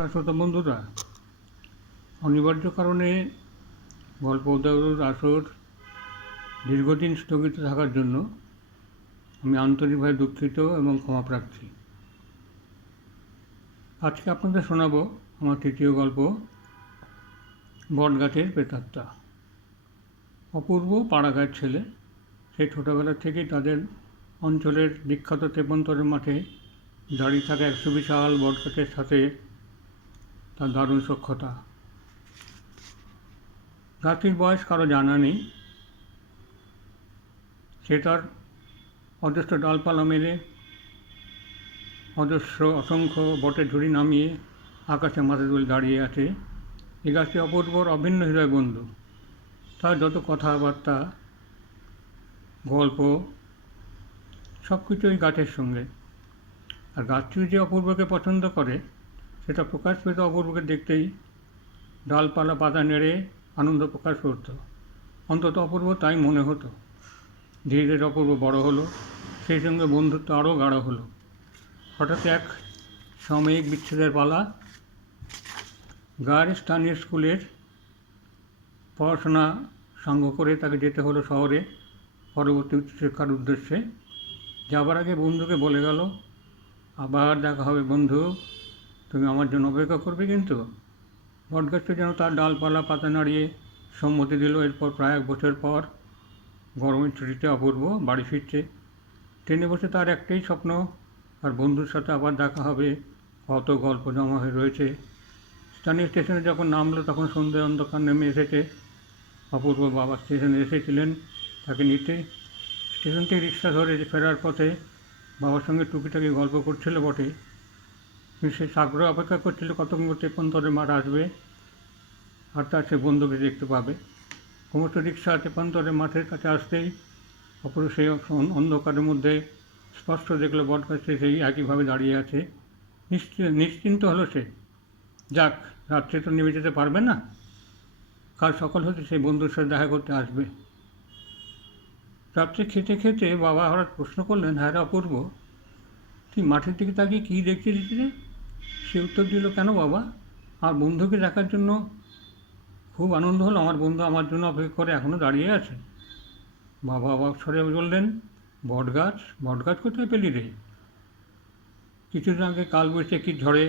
শ্রোতা বন্ধুরা, অনিবার্য কারণে গল্প উদ্যোগের আসর দীর্ঘদিন স্থগিত থাকার জন্য আমি আন্তরিকভাবে দুঃখিত এবং ক্ষমা প্রার্থী। আজকে আপনাদের শোনাব আমার তৃতীয় গল্প, বটগাছের প্রেতাত্মা। অপূর্ব পাড়াগাঁয়ের ছেলে। সেই ছোটোবেলা থেকেই তাদের অঞ্চলের বিখ্যাত তেপন্তরের মাঠে দাঁড়িয়ে থাকা এক সুবিশাল বটগাছের সাথে তার দারুণ সখ্যতা। গাছটির বয়স কারো জানা নেই। সে তার অজস্র ডালপালা মেলে অসংখ্য বটের ঝুড়ি নামিয়ে আকাশে মাথা তুলে দাঁড়িয়ে আছে। এই গাছটি অপূর্বর অভিন্ন হৃদয় বন্ধু। তার যত কথাবার্তা, গল্প, সব কিছুই গাছের সঙ্গে। আর গাছটি যে অপূর্বকে পছন্দ করে সেটা প্রকাশ পেত অপূর্বকে দেখতেই। ডালপালা পাতা নেড়ে আনন্দ প্রকাশ করত, অন্তত অপূর্ব তাই মনে হতো। ধীরে ধীরে অপূর্ব বড় হলো, সেই সঙ্গে বন্ধুত্ব আরও গাঢ় হলো। হঠাৎ এক সাময়িক বিচ্ছেদের পালা। গায়ের স্থানীয় স্কুলের পড়াশোনা সাঙ্গ করে তাকে যেতে হলো শহরে পরবর্তী উচ্চশিক্ষার উদ্দেশ্যে। যাবার আগে বন্ধুকে বলে গেল, আবার দেখা হবে বন্ধু, তুমি আমার জন্য অপেক্ষা করবে কিন্তু। বটগাছটা যেন তার ডালপালা পাতা নাড়িয়ে সম্মতি দিল। এরপর প্রায় 1 বছর পর গরমের ছুটিতে অপূর্ব বাড়ি ফিরছে। ট্রেনে বসে তার একটাই স্বপ্ন, আর বন্ধুর সাথে আবার দেখা হবে। কত গল্প জমা হয়ে রয়েছে। স্থানীয় স্টেশনে যখন নামলো তখন সন্ধ্যে অন্ধকার নেমে এসেছে। অপূর্ব বাবা স্টেশনে এসেছিলেন তাকে নিতে। স্টেশন থেকে রিক্সা ধরে ফেরার পথে বাবার সঙ্গে টুকিটাকি গল্প করছিল বটে, কিন্তু সে সাগ্রহে অপেক্ষা করছিল কতক্ষণ তেপন্তরের মাঠ আসবে আর তার সে বন্ধুকে দেখতে পাবে। ক্রমশ রিক্সা তেপন্তরের মাঠের কাছে আসতেই অপূর্ব সেই অন্ধকারের মধ্যে স্পষ্ট দেখলো বটগাছটি সেই একইভাবে দাঁড়িয়ে আছে। নিশ্চিন্ত হলো সে। যাক, রাত্রে তো নেমে যেতে পারবে না, কাল সকাল হতে সেই বন্ধুর সাথে দেখা করতে আসবে। রাত্রে খেতে খেতে বাবা হঠাৎ প্রশ্ন করলেন, হ্যাঁ রে অপূর্ব, তুই মাঠের দিকে তাকিয়ে কী দেখছিস রে? সে উত্তর দিল, কেন বাবা, আমার বন্ধুকে দেখার জন্য খুব আনন্দ হলো। আমার বন্ধু আমার জন্য অপেক্ষা করে এখনও দাঁড়িয়ে আছে। বাবা অবাক স্বরে বললেন, বটগাছ? বটগাছ কোথায় পেলি রে? কিছুদিন আগে কালবৈশাখীর ঝড়ে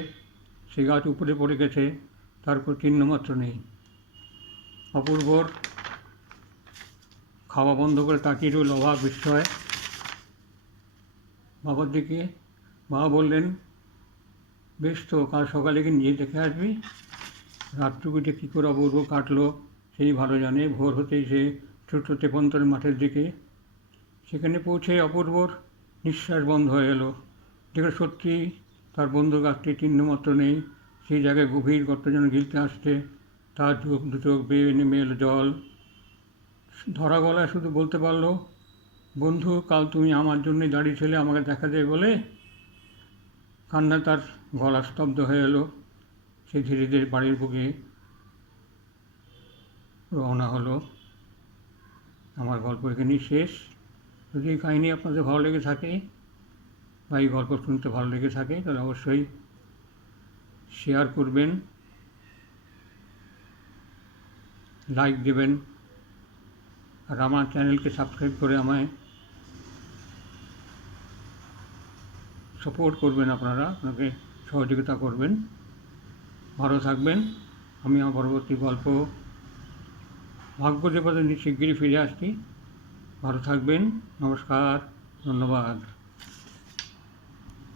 সে গাছ উপরে পড়ে গেছে, তারপর চিহ্নমাত্র নেই। অপূর্বর খাওয়া বন্ধ করে তাকিয়ে রইল অবাক বিস্ময়ে বাবার দিকে। বাবা বললেন, বেশ তো, কাল সকালে কি নিয়ে দেখে আসবি? রাতটুকু যে কী করে অপূর্ব কাটলো সেই ভালো জানে। ভোর হতেই সে ছোট্ট তেপন্তরের মাঠের দিকে। সেখানে পৌঁছে অপূর্বর নিঃশ্বাস বন্ধ হয়ে এলো। যেখানে সত্যি তার বন্ধু গাছটি চিহ্নমাত্র নেই। সেই জায়গায় গভীর গর্ত যেন গিলতে আসছে। তার দু চোখ বেয়ে নেমে এলো জল। ধরা গলায় শুধু বলতে পারলো, বন্ধু, কাল তুমি আমার জন্যই দাঁড়িয়েছিলে আমাকে দেখা দেবে বলে। কান্না তার গলা স্তব্ধ হয়ে এলো। সে ধীরে ধীরে বাড়ির বুকে রওনা হলো। আমার গল্প এখানেই শেষ। যদি এই কাহিনী আপনাদের ভালো লেগে থাকে বা এই গল্প শুনতে ভালো লেগে থাকে তাহলে অবশ্যই শেয়ার করবেন, লাইক দেবেন, আর আমার চ্যানেলকে সাবস্ক্রাইব করে আমায় সাপোর্ট করবেন। আপনাকে সহযোগিতা করবেন। ভালো থাকবেন। আমি আমার পরবর্তী গল্প ভাগ্যদেবতা শিগগিরই ফিরে আসছি। ভালো থাকবেন। নমস্কার, ধন্যবাদ।